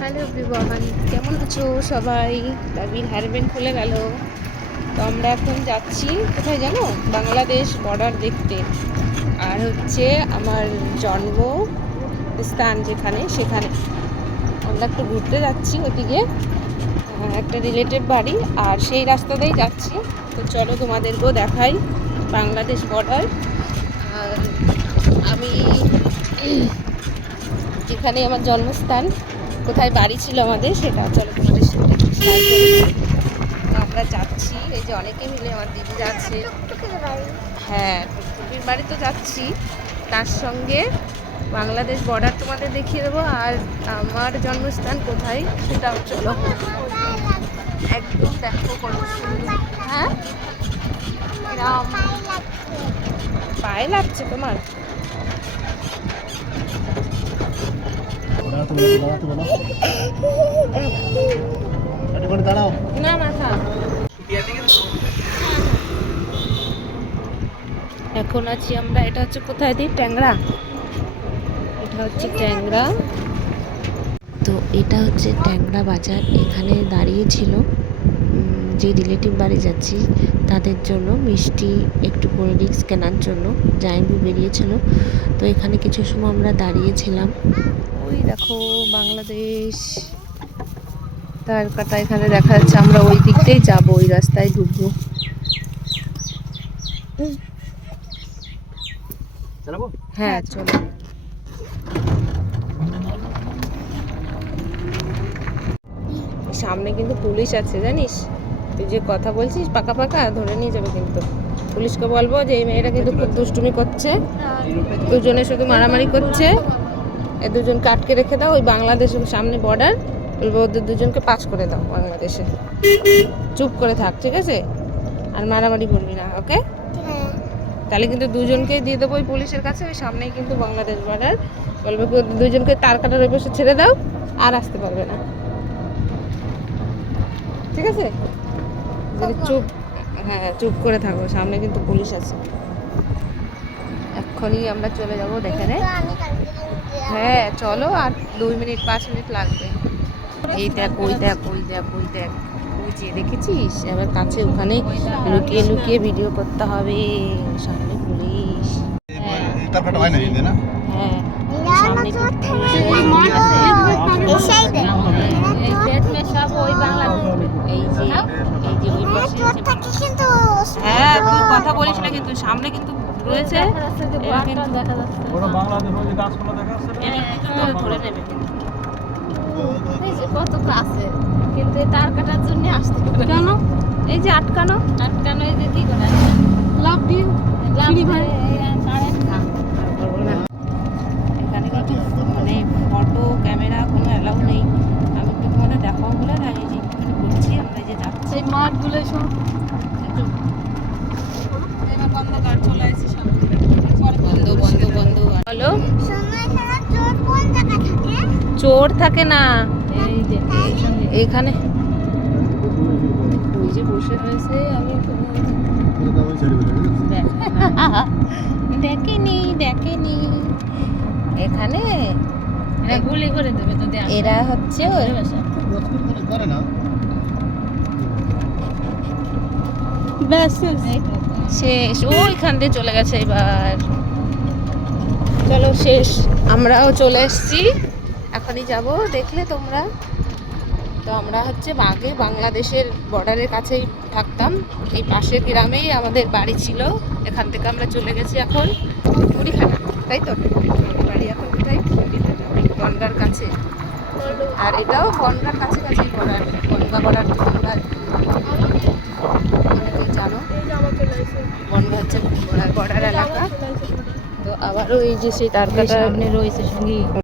Hello everyone, কেমন আছো সবাই? দাবির হেয়ারব্যান্ড খুলে গেল। তো আমরা এখন যাচ্ছি, কোথায় জানো? বাংলাদেশ বর্ডার দেখতে। আর হচ্ছে আমার জন্ম স্থান যেখানে, সেখানে। আমরা একটু ঘুরতে যাচ্ছি ওদিকে। একটা রিলেটিভ বাড়ি, আর সেই রাস্তাতেই যাচ্ছি। তো চলো তোমাদেরকেও দেখাই বাংলাদেশ বর্ডার আর আমি যেখানে আমার জন্মস্থান কোথায় বাড়ি ছিল আমাদের সেটা চলো তোমাদের সাথে আমরা যাচ্ছি, এই যে অনেকে মিলে আমার দিদি যাচ্ছে। হ্যাঁ টুকটুকির বাড়ি তো যাচ্ছি। তার সঙ্গে বাংলাদেশ বর্ডার তোমাদের দেখিয়ে দেবো। আর আমার জন্মস্থান কোথায় সেটাও চলো। একদম দেখো কত হ্যাঁ? পায়ে লাগছে তোমার? এখন আছি আমরা, এটা হচ্ছে কোথায় দিই ট্যাংরা। এটা হচ্ছে ট্যাংরা। তো এটা হচ্ছে ট্যাংরা বাজার। এখানে দাঁড়িয়েছিল যে রিলেটিভ বাড়ি যাচ্ছি, তাদের জন্য মিষ্টি, একটু কোল্ড ড্রিঙ্কস কেনার জন্য। জাইনবু বেরিয়েছিল। তো এখানে কিছু সময় আমরা দাঁড়িয়েছিলাম। ওই দেখো বাংলাদেশ। তার কাটা এখানে দেখা যাচ্ছে আমরা ওই দিকটাই যাব ওই রাস্তায় ঢুকবো। হ্যাঁ চলো। সামনে কিন্তু পুলিশ আছে জানিস? তুই যে কথা বলছিস পাকা পাকা ধরে নিয়ে যাবে কিন্তু। পুলিশকে বলব যে এই মেয়েটা কিন্তু খুব দুষ্টুমি করছে। দুজনে শুধু মারামারি করছে। এ দুজনকে আটকে রেখে দাও ওই বাংলাদেশের সামনে বর্ডার বলব ওদের দুজনকে পাস করে দাও বাংলাদেশে। চুপ করে থাক ঠিক আছে? আর মারামারি করবি না ওকে? তাহলে কিন্তু দুজনকেই দিয়ে দেবো ওই পুলিশের কাছে ওই সামনেই কিন্তু বাংলাদেশ বর্ডার বলবে দুজনকে তার কাটার ওই পাশে ছেড়ে দাও আর আসতে পারবে না। ঠিক আছে? যদি চুপ হ্যাঁ চুপ করে থাকো সামনে কিন্তু পুলিশ আছে। এক্ষুনি আমরা চলে যাব দেখে হ্যাঁ চলো আর দুই মিনিট পাঁচ মিনিট লাগবে। এই দেখ ওই দেখ ওই দেখ ওই দেখ। ওই যে দেখেছিস? এবার কাছে ওখানে লুকিয়ে লুকিয়ে ভিডিও করতে হবে। সামনে পুলিশ। হ্যাঁ। সামনে। এই ওই পাশে যে হ্যাঁ তুই কথা বলিস না কিন্তু সামনে কিন্তু রয়েছে। কিন্তু দেখা যাচ্ছে। বড় বাংলাদেশ ওই যে গাছগুলো দেখা যাচ্ছে এরা কিন্তু তোরে ধরে নেবে কিন্তু। এই যে কত আছে কিন্তু তার কাটার জন্য আসতে কেন? এই যে আটকানো? আটকানো এই যে কি করে লাভ দিয়ে লাভ ভাই। এখানে মানে ফটো ক্যামেরা কোনো অ্যালাউ নেই। আমি তোমাদের দেখাও বলে না এই যে একটুখানি আমরা যে যাচ্ছি। মাঠগুলো সব এবার বন্ধ কর চলে আসছি বন্ধ বন্ধ বন্ধ হ্যালো চোর থাকে না। এই যে এই এখানে ওই যে বসে রয়েছে আমি দেখেনি দেখেনি। এখানে এরা গুলি করে দেবে যদি আসে। এরা হচ্ছে তো। শেষ। ওইখান দিয়ে চলে গেছে এবার। চলো শেষ। আমরাও চলে এসেছি। এখনই যাব, দেখলে তোমরা। তো আমরা হচ্ছে আগে বাংলাদেশের বর্ডারের কাছেই থাকতাম। এই পাশের গ্রামেই আমাদের বাড়ি ছিল। এখান থেকে আমরা চলে গেছি এখন মুড়িখানা, তাই তো? বাড়ি এখন কোথায়? বনগার কাছে। আর এটাও বনগার কাছাকাছি বর্ডার বনগা বর্ডার তো তোমরা অনেকেই জানো। বনগা হচ্ছে বর্ডার এলাকা। তো আবারও এই যে সেই তার সামনে রয়েছে সঙ্গী।